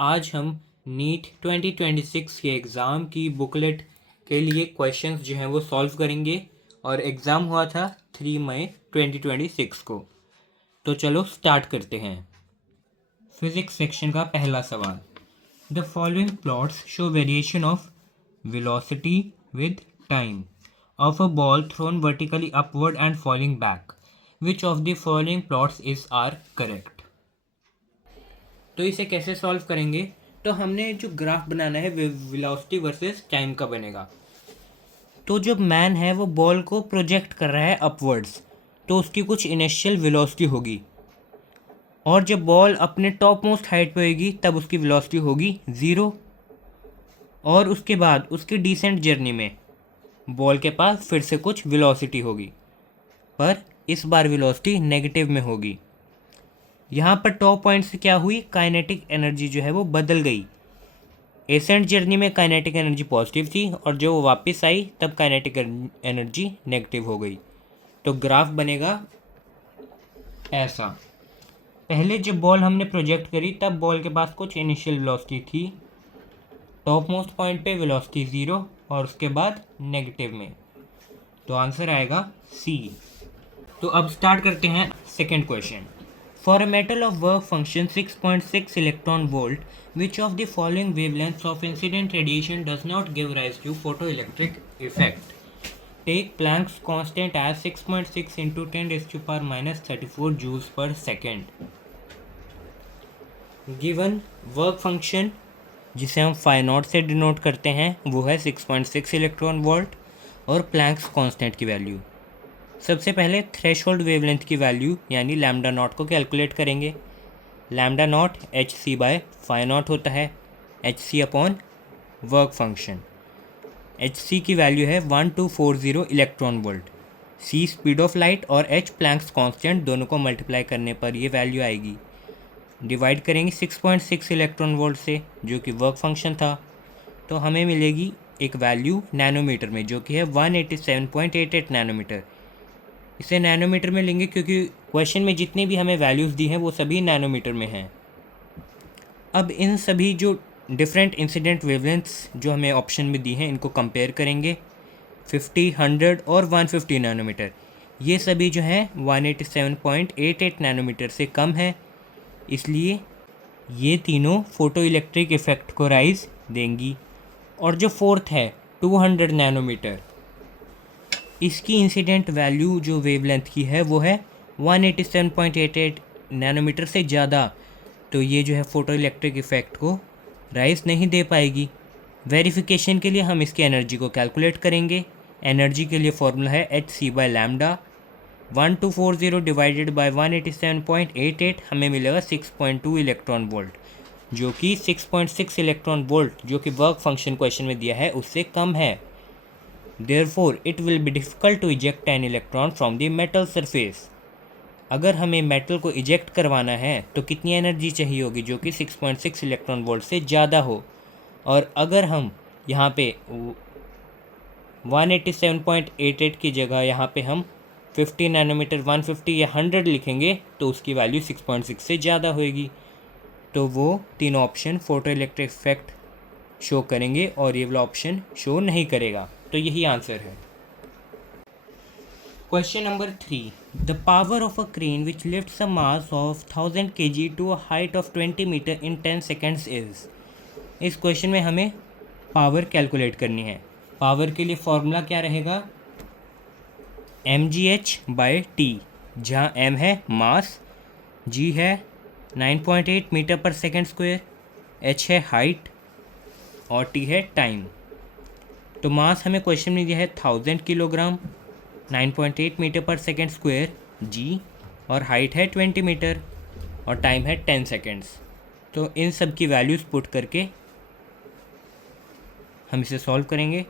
आज हम नीट 2026 के एग्ज़ाम की बुकलेट के लिए क्वेश्चंस जो हैं वो सॉल्व करेंगे और एग्ज़ाम हुआ था 3 मई 2026 को। तो चलो स्टार्ट करते हैं। फिज़िक्स सेक्शन का पहला सवाल, the following plots show variation of velocity with time of a ball thrown vertically upward and falling back, which of the following plots is are correct. तो इसे कैसे सॉल्व करेंगे? तो हमने जो ग्राफ बनाना है वेलोसिटी वर्सेस टाइम का बनेगा। तो जो मैन है वो बॉल को प्रोजेक्ट कर रहा है अपवर्ड्स, तो उसकी कुछ इनिशियल वेलोसिटी होगी, और जब बॉल अपने टॉप मोस्ट हाइट पे होगी तब उसकी वेलोसिटी होगी 0। और उसके बाद उसकी डिसेंट जर्नी में बॉल के पास फिर से कुछ वेलोसिटी होगी, पर इस बार वेलोसिटी नेगेटिव में होगी। यहाँ पर टॉप पॉइंट से क्या हुई, काइनेटिक एनर्जी जो है वो बदल गई। एसेंट जर्नी में काइनेटिक एनर्जी पॉजिटिव थी और जब वो वापस आई तब काइनेटिक एनर्जी नेगेटिव हो गई। तो ग्राफ बनेगा ऐसा। पहले जब बॉल हमने प्रोजेक्ट करी तब बॉल के पास कुछ इनिशियल वेलोसिटी थी, टॉप मोस्ट पॉइंट पे वेलोसिटी 0 और उसके बाद नेगेटिव में। तो आंसर आएगा सी। तो अब स्टार्ट करते हैं second question. For a metal of work function 6.6 electron volt, which of the following wavelengths of incident radiation does not give rise to photoelectric effect? Take Planck's constant as 6.6 into 10 raised to power minus 34 joules per second. Given work function जिसे हम phi not से denote करते हैं वो है 6.6 electron volt और Planck's constant की value. सबसे पहले थ्रेशोल्ड वेवलेंथ की वैल्यू यानी लैम्डा नॉट को कैलकुलेट करेंगे। Lambda naught H C by phi naught होता है, H C upon work function. H C की वैल्यू है 1240 electron volt. C speed of light और एच प्लैंक्स कांस्टेंट दोनों को मल्टीप्लाई करने पर ये वैल्यू आएगी। डिवाइड करेंगे 6.6 इलेक्ट्रॉन वोल्ट से जो कि वर्क फंक्शन था, तो हमें मिलेगी एक वैल्यू नैनोमीटर में जो कि है 187.88 नैनोमीटर। इसे नैनोमीटर में लेंगे क्योंकि क्वेश्चन में जितनी भी हमें वैल्यूज़ दी हैं वो सभी नैनोमीटर में हैं। अब इन सभी जो डिफरेंट इंसिडेंट वेवलेंथ्स जो हमें ऑप्शन में दी हैं इनको कंपेयर करेंगे। 50, 100 और 150 नैनोमीटर, ये सभी जो हैं 187.88 नैनोमीटर से कम है, इसलिए ये तीनों फ़ोटो इलेक्ट्रिक इफ़ेक्ट को राइज देंगी। और जो फोर्थ है 200 नैनोमीटर, इसकी इंसिडेंट वैल्यू जो वेवलेंथ की है वो है 187.88 नैनोमीटर से ज़्यादा, तो ये जो है फ़ोटो इलेक्ट्रिक इफ़ेक्ट को राइज नहीं दे पाएगी। वेरिफिकेशन के लिए हम इसकी एनर्जी को कैलकुलेट करेंगे। एनर्जी के लिए फॉर्मूला है H C by lambda. 1240 divided by 187.88 हमें मिलेगा 6.2 इलेक्ट्रॉन वोल्ट, जो कि 6.6 इलेक्ट्रॉन वोल्ट जो कि वर्क फंक्शन क्वेश्चन में दिया है उससे कम है। Therefore, it will be difficult to eject an electron from the metal surface. अगर हमें मेटल को इजेक्ट करवाना है तो कितनी एनर्जी चाहिए होगी जो कि 6.6 इलेक्ट्रॉन वोल्ट से ज़्यादा हो। और अगर हम यहाँ पे 187.88 की जगह यहाँ पे हम 50 नैनोमीटर, 150 या 100 लिखेंगे तो उसकी वैल्यू 6.6 से ज़्यादा होएगी। तो वो तीनों option photo electric effect show करेंगे और ये वाला ऑप्शन शो नहीं करेगा। तो यही आंसर है। Question number 3, the power of a crane which lifts a mass of 1000 kg to a height of 20 metre in 10 seconds is. इस क्वेश्चन में हमें पावर कैलकुलेट करनी है। पावर के लिए फॉर्मूला क्या रहेगा, mgh/t, जहाँ m है मास, g है 9.8 मीटर पर सेकेंड स्क्वायर, h है हाइट और t है टाइम। तो मास हमें क्वेश्चन में दिया है 1000 किलोग्राम, 9.8 मीटर पर सेकेंड स्क्वायर जी, और हाइट है 20 मीटर और टाइम है 10 सेकेंड्स। तो इन सब की वैल्यूज़ पुट करके हम इसे सॉल्व करेंगे।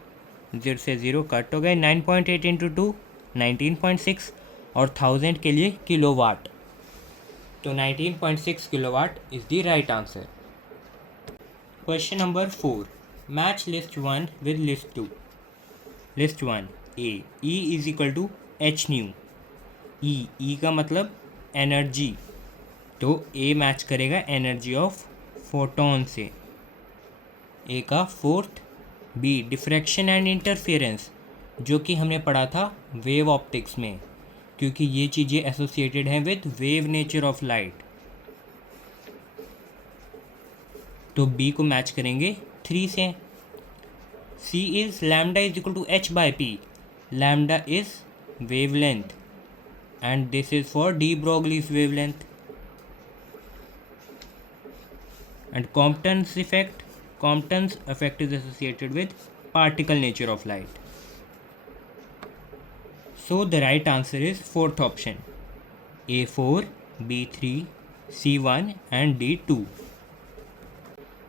0 से 0 कट हो गए। 9.8 इंटू 2 19.6 और 1000 के लिए किलोवाट, तो 19.6 kilowatt is the right answer. Question number 4, match list 1 with list 2। List 1 A, E is equal to H nu. E का मतलब एनर्जी, तो ए मैच करेगा एनर्जी ऑफ फोटोन से, ए का fourth. B diffraction and interference, जो कि हमने पढ़ा था वेव ऑप्टिक्स में, क्योंकि ये चीज़ें एसोसिएटेड हैं with wave nature of light, तो बी को मैच करेंगे 3 से। C is lambda is equal to H by P, lambda is wavelength and this is for de Broglie's wavelength. And Compton's effect is associated with particle nature of light. So the right answer is fourth option, A4, B3, C1 and D2.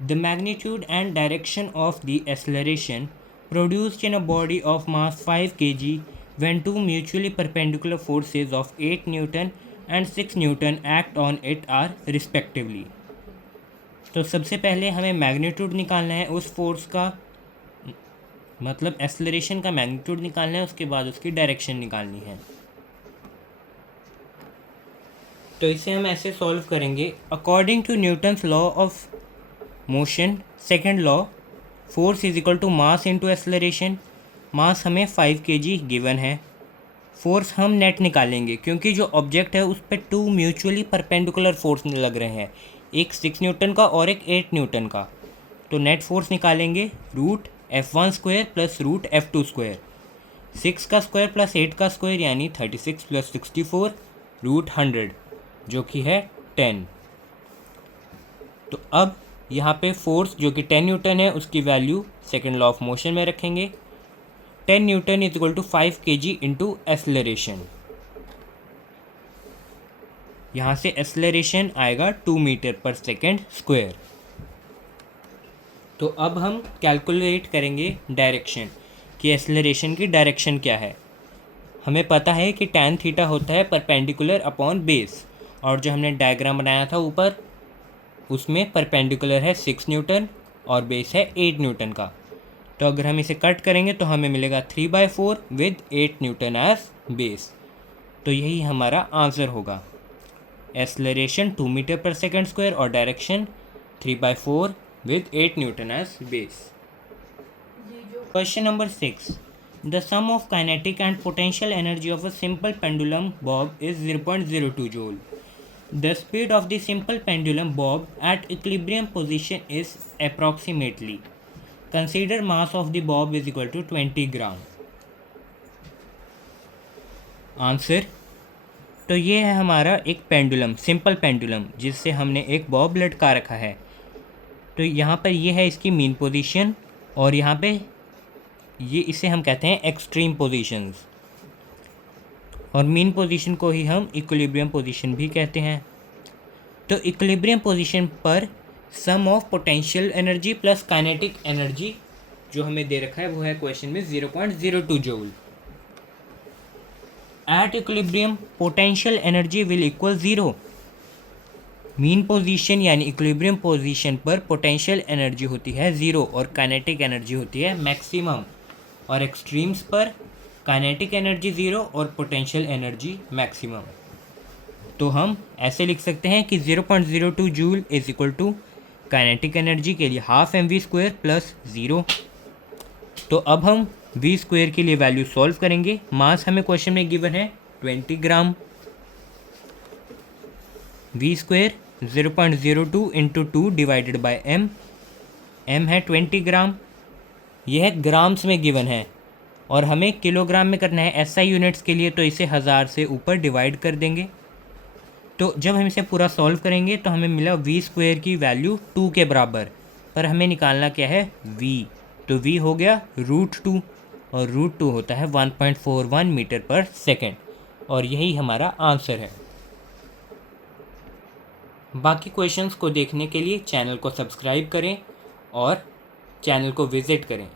The magnitude and direction of the acceleration produced in a body of mass 5 kg when two mutually perpendicular forces of 8 Newton and 6 Newton act on it are respectively. तो सबसे पहले हमें magnitude निकालना है उस force का, मतलब acceleration का मैग्नीट्यूड निकालना है, उसके बाद उसकी डायरेक्शन निकालनी है। तो इसे हम ऐसे सॉल्व करेंगे। According to Newton's law of motion, second law, force is equal to mass into acceleration. Mass हमें 5 kg गिवन है, फोर्स हम नेट निकालेंगे क्योंकि जो ऑब्जेक्ट है उस पर 2 म्यूचुअली परपेंडिकुलर फोर्स लग रहे हैं, एक 6 न्यूटन का और एक 8 न्यूटन का। तो नेट फोर्स निकालेंगे root F1 square plus root F2 square, 6 का स्क्वायर प्लस 8 का स्क्वायर यानी 36 प्लस 64 रूट 100 जो कि है 10। तो अब यहाँ पे फोर्स जो कि 10 न्यूटन है उसकी value second law of motion में रखेंगे। 10 newton is equal to 5 kg into acceleration. यहाँ से एक्सेलरेशन आएगा 2 मीटर पर सेकेंड स्क्वायर। तो अब हम कैलकुलेट करेंगे डायरेक्शन कि एक्सेलरेशन की डायरेक्शन क्या है। हमें पता है कि tan थीटा होता है परपेंडिकुलर अपॉन बेस, और जो हमने डायग्राम बनाया था ऊपर उसमें परपेंडिकुलर है 6 न्यूटन और बेस है 8 न्यूटन का। तो अगर हम इसे कट करेंगे तो हमें मिलेगा 3/4 विद 8 न्यूटन एज बेस। तो यही हमारा आंसर होगा, एक्सेलरेशन 2 मीटर पर सेकेंड स्क्वायर और direction 3/4 with 8 Newton as base. Question number 6. The sum of kinetic and potential energy of a simple pendulum bob is 0.02 joule. The speed of the simple pendulum bob at equilibrium position is approximately. Consider mass of the bob is equal to 20 gram. Answer. तो ये है हमारा एक pendulum, simple pendulum, जिससे हमने एक Bob लटका रखा है। तो यहाँ पर ये है इसकी मीन पोजीशन, और यहाँ पे ये इसे हम कहते हैं एक्सट्रीम पोजीशंस, और मीन पोजीशन को ही हम इक्विलिब्रियम पोजीशन भी कहते हैं। तो इक्विलिब्रियम पोजीशन पर sum of potential energy plus kinetic energy जो हमें दे रखा है वो है क्वेश्चन में 0.02 joule. At equilibrium potential energy will equal 0। Mean position यानी इक्विलिब्रियम पोजीशन पर पोटेंशियल एनर्जी होती है 0 और काइनेटिक एनर्जी होती है मैक्सिमम, और एक्सट्रीम्स पर काइनेटिक एनर्जी 0 और पोटेंशियल एनर्जी मैक्सिमम। तो हम ऐसे लिख सकते हैं कि 0.02 joule is equal to kinetic energy के लिए हाफ mv² प्लस 0। तो अब हम v² के लिए वैल्यू सॉल्व करेंगे। मास हमें क्वेश्चन में गिवन है 20 ग्राम, v² 0.02 into 2 divided by m, m है 20 ग्राम, यह ग्राम्स में गिवन है और हमें किलोग्राम में करना है SI यूनिट्स के लिए, तो इसे 1000 से ऊपर डिवाइड कर देंगे। तो जब हम इसे पूरा सॉल्व करेंगे तो हमें मिला v² की वैल्यू 2 के बराबर, पर हमें निकालना क्या है v, तो v हो गया √2 और √2 होता है 1.41 मीटर पर सेकेंड, और यही हमारा आंसर है। बाकी क्वेश्चंस को देखने के लिए चैनल को सब्सक्राइब करें और चैनल को विज़िट करें।